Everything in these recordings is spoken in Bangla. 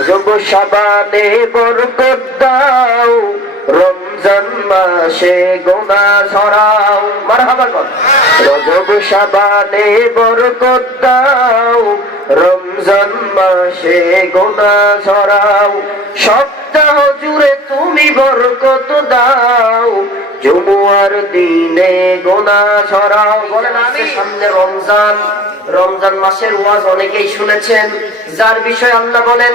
রজব সাবানে বরকত দাও। রমজান মাসে গোনা সরাও রজব সাবানে বরকত দাও। রমজান মাসে গোনা সরাও সপ্তাহ জুড়ে তুমি বরকত দাও। জুমুয়ার দিনে গোনা সরাও বলেন আমি সামনে রমজান রমজান মাসের ওয়াজ অনেকেই শুনেছেন। যার বিষয়ে আল্লাহ বলেন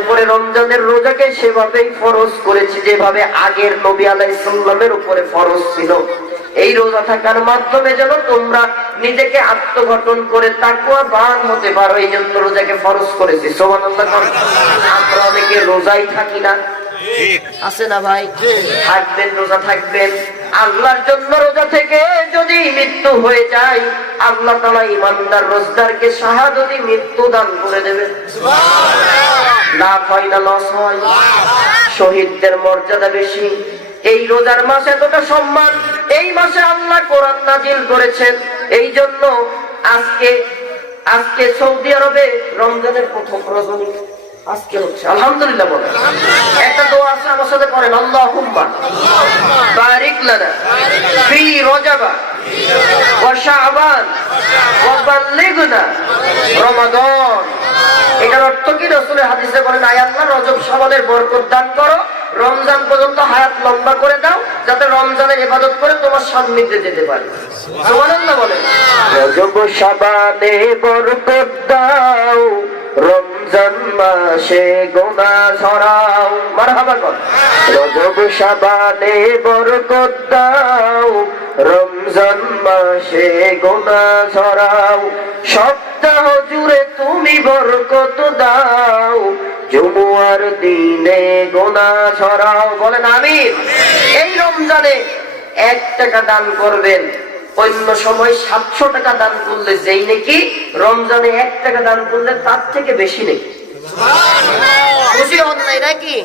উপরে রমজানের রোজাকে সেভাবেই ফরজ করেছি যেভাবে আগের নবী আলাইসাল্লামের উপরে ফরজ ছিল। এই রোজা থাকার মাধ্যমে যেন তোমরা নিজেকে আত্মঘটন করে তাকুয়া বান হতে পারো এই জন্য রোজাকে ফরজ করেছি। সোমান আমরা অনেকে রোজাই থাকি না। আছে না ভাই? থাকবেন রোজা থাকবেন। আল্লাহর জন্য রোজা থেকে যদি মৃত্যু হয়ে যায় আল্লাহ তালা ইমানদার রোজদারকে শাহাদি মৃত্যু দান করে দেবেন। লাভ হয় না লস হয়। শহীদদের মর্যাদা বেশি। এই রোজার মাসে এতটা সম্মান এই মাসে আল্লাহ কোরআন নাজিল করেছেন। এই জন্য আজকে আজকে সৌদি আরবে রমজানের প্রথম রজনী। আজকে হচ্ছে আলহামদুলিল্লাহ বলেন। একটা দোয়া আছে আমার সাথে করেন আল্লাহ হুম্মা বারিক লানা ফি রজাবা ওয়া শাবান ওয়া বাল্লিগনা রমাদান। এটার অর্থ কি? রসুলের হাদিসে বলেন, আয় আল্লাহ, রজব শাবানের বরকত দান করো। রমজান পর্যন্ত হায়াত লম্বা করে দাও, যাতে রমজানের ইবাদত করে তোমার সান্নিধ্যে যেতে পারে। সপ্তাহ জুড়ে তুমি বরকত দাও জুমুয়ার দিনে গোনা ছড়াও বলেন আমি এই রমজানে এক টাকা দান করবেন অন্য সময় সাতশো টাকা দান করলে যেই নাকি রমজানে এক টাকা দান করলে তার থেকে বেশি নাকি। খুশি হন নাই নাকি?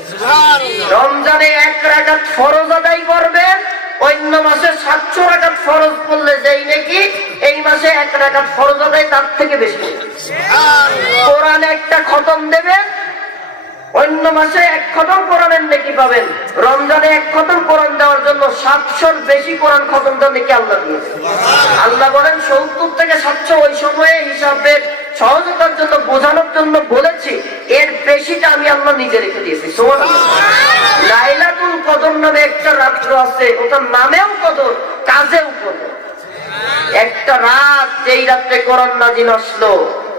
রমজানে এক রাকাত ফরজ আদায় করবেন অন্য মাসে সাতশো রাকাত ফরজ করলে যেই নাকি এই মাসে এক রাকাত ফরজ আদায় তার থেকে বেশি কোরআন একটা খতম দেবেন অন্য মাসে এক খতম কোরআনের নেকি পাবেন। রমজানে এক খতম কোরআন দেওয়ার জন্য সাতশোর বেশি কোরআন খতম দেওয়ার নেকি আল্লাহ দিয়েছে। আল্লাহ বলেন, সত্তর থেকে সাতশো ওই সময়ে হিসাবের সহজতার জন্য, বোঝানোর জন্য বলেছি, এর বেশিটা আমি আল্লাহ নিজে রেখে দিয়েছি। লাইলাতুল কদর নামে একটা রাত্র আছে, ওটার নামেও কদর, কাজেও কদর। একটা রাত যেই রাত্রে কোরআন নাজিল আসলো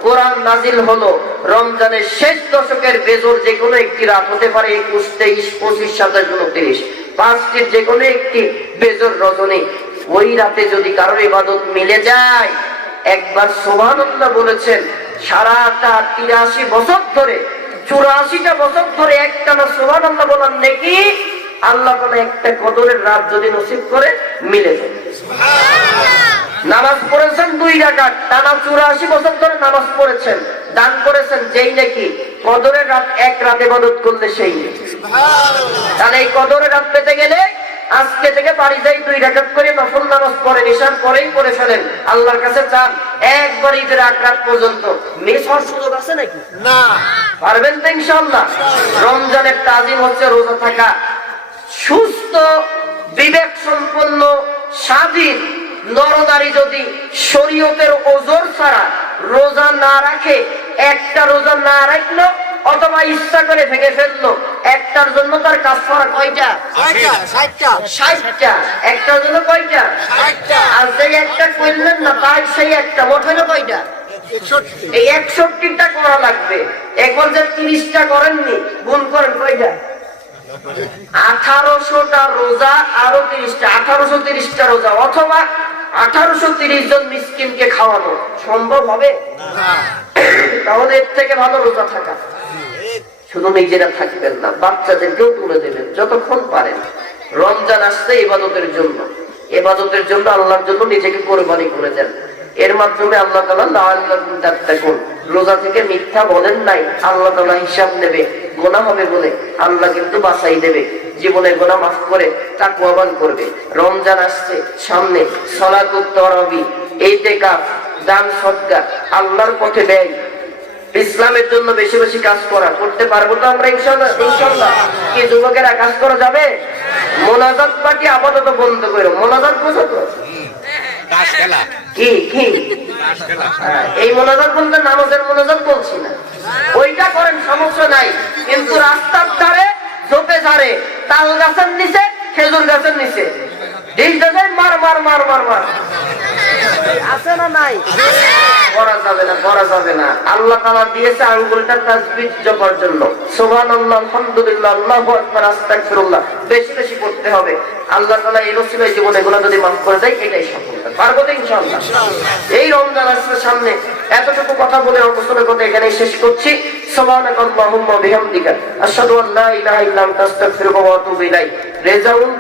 কোরআন নাজিল হলো রমজানের শেষ দশকের বেজর যে কোনো একটি রাত হতে পারে একুশ, তেইশ, পঁচিশ, সাতাশ, উনত্রিশ, পাঁচটির যে কোনো একটি বেজর রজনী। ওই রাতে যদি কারোর ইবাদত মিলে যায়, একবার সোভানুল্লাহ বলেছেন, সারাটা তিরাশি বছর ধরে, চুরাশিটা বছর ধরে একটানা সোভানুল্লাহ বলার নাকি, আল্লাহ বলে একটা কদরের রাত যদি নসিব করে, মিলে যায়। নামাজ পড়েছেন দুই রাকাত টানা চুরাশি বছর ধরে নামাজ পড়েছেন দান করেছেন যেই নাকি। কদরের রাত এক রাতে মদত করলে সেই। তাহলে এই কদরের রাত পেতে গেলে আজকে থেকে বাড়ি যাই দুই রাকাত করে নফল নামাজ পড়ে নিশান পরেই পড়ে ফেলেন। আল্লাহর কাছে চান একবার ঈদের এক রাত পর্যন্ত। মিস হওয়ার সুযোগ আছে নাকি? না। পারবেন তো ইনশাল্লাহ রমজানের তাজিম হচ্ছে রোজা থাকা। সুস্থ বিবেক সম্পন্ন স্বাধীন নরনারী যদি শরীয়তের ওজোর ছাড়া রোজা না রাখে একটা রোজা না রাখল অথবা ইচ্ছা করে ভেঙে ফেলল একটার জন্য তার কাজ করা কয়টা? ষাটটা একটার জন্য কয়টা? আর সেই একটা করলেন না তাই সেই একটা মোট হলো কয়টা? এই একষট্টিটা করা লাগবে। একবার যে তিরিশটা করেননি গুণ করেন কয়টা? আঠারোশোটা রোজা আরও তিরিশটা আঠারোশো তিরিশটা রোজা অথবা আঠারোশো তিরিশ জন মিসকিনকে খাওয়ানো সম্ভব হবে? তাহলে এর থেকে ভালো রোজা থাকা। শুধু নিজেরা থাকবেন না, বাচ্চাদেরকেও তুলে দেবেন, যতক্ষণ পারেন। রমজান আসছে ইবাদতের জন্য। এবাদতের জন্য আল্লাহর জন্য নিজেকে কোরবানি করে দেন। এর মাধ্যমে আল্লাহ তালা রোজা থেকে মিথ্যা বলেন নাই, আল্লাহ তালা হিসাব নেবে গোনা হবে বলে আল্লাহ কিন্তু বাঁচাই দেবে। জীবনে গোনা মাফ করে তাকুয়াবান করবে। রমজান আসছে সামনে সলাতুত তরাবি এইতেকাফ দান সদকা আল্লাহর পথে ব্যয়। ইসলামের জন্য বেশি বেশি কাজ করা করতে পারব তো আমরা ইনশাল্লাহ? ইনশাল্লাহ। কি যুবকেরা কাজ করা যাবে? মোনাজাত পার্টি আপাতত বন্ধ করো। মোনাজাত বুঝো তো? কি হ্যাঁ, এই মোনাজাত বলতে নামাজের মোনাজাত বলছি না। ওইটা করেন সমস্যা নাই। কিন্তু রাস্তার ধারে ধারে তাল গাছের নিচে খেজুর গাছের নিচে। ডাজায় মার মার মার মার মার। আছে না নাই? করা যাবে না করা যাবে না। আল্লাহ তালা দিয়েছে আঙ্গুলটা জপার জন্য। আলহামদুলিল্লাহ আল্লাহ আকবার আস্তাগফিরুল্লাহ। বেশি বেশি করতে হবে। আল্লাহ তালা এই রসিলায় জীবনে যদি মাফ করে দেয় এটাই সফলতা। পারব তো ইনশাআল্লাহ? এই রমজান আসছে সামনে। এতটুকু কথা বলে অবসরের কথা এখানে শেষ করছি। সুবহানাকা আল্লাহুম্মা বিহামদিকা। আশহাদু আল্লা ইলাহা ইল্লা আনতা আস্তাগফিরুকা ওয়া আতুবু ইলাইক। রেজাউল